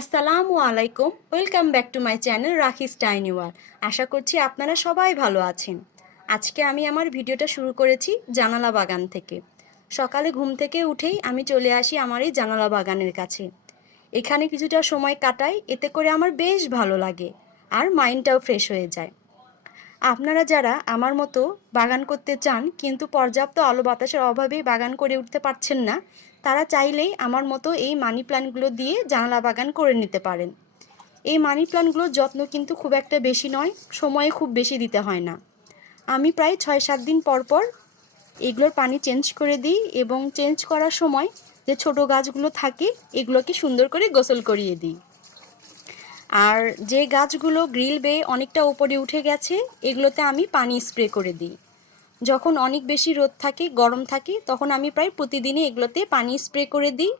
আসসালামু আলাইকুম, welcome back to my channel রাখিস টাইনিওয়ার আশা করছি আপনারা সবাই ভালো আছেন। আজকে আমি আমার ভিডিওটা শুরু করেছি জানালা বাগান থেকে। সকালে ঘুম থেকে উঠেই আমি চলে আসি আমার এই জানালা বাগানের কাছে। এখানে কিছুটা সময় কাটাই, এতে করে আমার বেশ ভালো লাগে। আর মাইন্ডটাও ফ্রেশ হয়ে যায়। আপনারা যারা আমার মতো বাগান করতে চান, কিন্তু পর্যাপ্ত আলো বাতাসের অভাবে বাগান করে উঠতে পারছেন না, তারা চাইলেই আমার মতো এই মানি প্ল্যান্টগুলো দিয়ে জানালা বাগান করে নিতে পারেন। এই মানি প্ল্যান্টগুলোর যত্ন কিন্তু খুব একটা বেশি নয়, সময়ে খুব বেশি দিতে হয় না। আমি প্রায় ছয় সাত দিন পর পর এগুলোর পানি চেঞ্জ করে দিই এবং চেঞ্জ করার সময় যে ছোট গাছগুলো থাকে, এগুলোকে সুন্দর করে গোসল করিয়ে দিই। আর যে গাছগুলো গ্রিল বেয়ে অনেকটা উপরে উঠে গেছে, এগুলোতে আমি পানি স্প্রে করে দিই। যখন অনেক বেশি রোদ থাকে, গরম থাকে, তখন আমি প্রায় প্রতিদিনই এগুলোতে পানি স্প্রে করে দিই।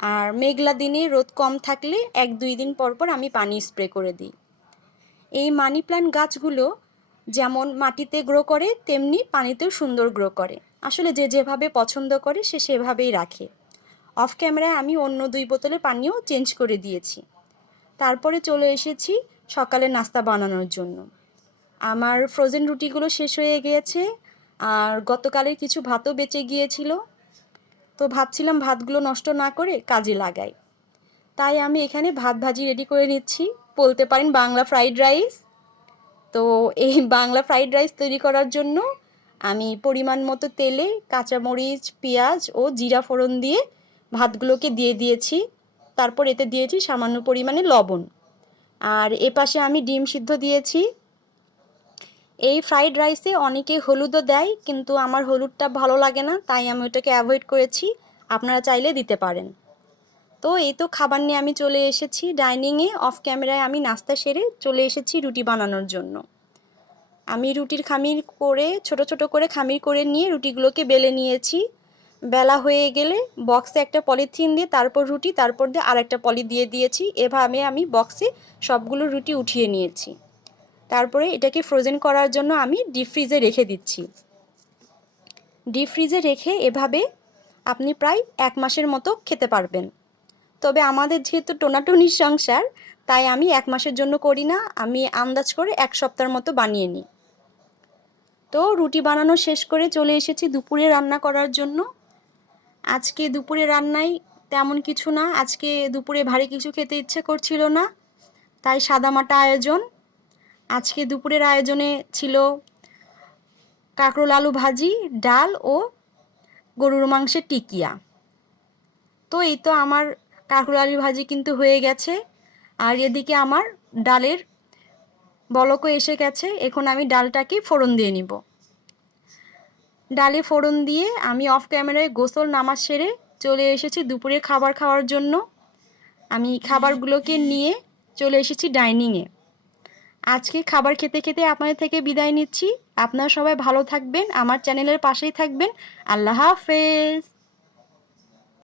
আর মেঘলা দিনে রোদ কম থাকলে এক দুই দিন পর পর আমি পানি স্প্রে করে দিই। এই মানি প্ল্যান্ট গাছগুলো যেমন মাটিতে গ্রো করে, তেমনি পানিতেও সুন্দর গ্রো করে। আসলে যে যেভাবে পছন্দ করে, সে সেভাবেই রাখে। অফ ক্যামেরায় আমি অন্য দুই বোতলে পানিও চেঞ্জ করে দিয়েছি। তারপরে চলে এসেছি সকালে নাস্তা বানানোর জন্য। আমার ফ্রোজেন রুটিগুলো শেষ হয়ে গিয়েছে আর গতকালের কিছু ভাতও বেঁচে গিয়েছিল। তো ভাবছিলাম ভাতগুলো নষ্ট না করে কাজে লাগাই। তাই আমি এখানে ভাত ভাজি রেডি করে নিচ্ছি। বলতে পারেন বাংলা ফ্রাইড রাইস তো এই বাংলা ফ্রাইড রাইস তৈরি করার জন্য আমি পরিমাণ মতো তেলে কাঁচামরিচ, পেঁয়াজ ও জিরা ফোড়ন দিয়ে ভাতগুলোকে দিয়ে দিয়েছি। তারপর এতে দিয়েছি সামান্য পরিমাণে লবণ। আর এ পাশে আমি ডিম সিদ্ধ দিয়েছি। এই ফ্রাইড রাইসে অনেকে হলুদও দেয়, কিন্তু আমার হলুদটা ভালো লাগে না, তাই আমি ওটাকে অ্যাভয়েড করেছি। আপনারা চাইলে দিতে পারেন। তো এই তো খাবার নিয়ে আমি চলে এসেছি। ডাইনিংয়ে, অফ ক্যামেরায় আমি নাস্তা সেরে চলে এসেছি রুটি বানানোর জন্য। আমি রুটির খামির করে, ছোট ছোট করে খামির করে নিয়ে রুটিগুলোকে বেলে নিয়েছি। বেলা হয়ে গেলে বক্সে একটা পলিথিন দিয়ে, তারপর রুটি, তারপর দিয়ে আরেকটা পলি দিয়ে দিয়েছি। এভাবে আমি বক্সে সবগুলো রুটি উঠিয়ে নিয়েছি। তারপরে এটাকে ফ্রোজেন করার জন্য আমি ডিপ ফ্রিজে রেখে দিচ্ছি। ডিপ ফ্রিজে রেখে এভাবে আপনি প্রায় এক মাসের মতো খেতে পারবেন। তবে আমাদের যেহেতু টোনাটুনির সংসার, তাই আমি এক মাসের জন্য করি না, আমি আন্দাজ করে এক সপ্তাহের মতো বানিয়ে নিই। তো রুটি বানানো শেষ করে চলে এসেছি দুপুরে রান্না করার জন্য। আজকে দুপুরে রান্নায় তেমন কিছু না। আজকে দুপুরে ভারী কিছু খেতে ইচ্ছে করছিল না, তাই সাদামাটা আয়োজন। আজকে দুপুরের আয়োজনে ছিল কাঁকরোল আলু ভাজি, ডাল ও গরুর মাংসের টিকিয়া। তো এই তো আমার কাঁকরোল আলু ভাজি কিন্তু হয়ে গেছে। আর এদিকে আমার ডালের বলকও এসে গেছে। এখন আমি ডালটাকে ফোড়ন দিয়ে নিব। ডালে ফোড়ন দিয়ে আমি অফ ক্যামেরায় গোসল নামাজ সেরে চলে এসেছি দুপুরে খাবার খাওয়ার জন্য। আমি খাবারগুলোকে নিয়ে চলে এসেছি ডাইনিংয়ে। আজকে খাবার খেতে খেতে আপনাদের থেকে বিদায় নিচ্ছি। আপনারা সবাই ভালো থাকবেন, আমার চ্যানেলের পাশেই থাকবেন। আল্লাহ হাফেজ।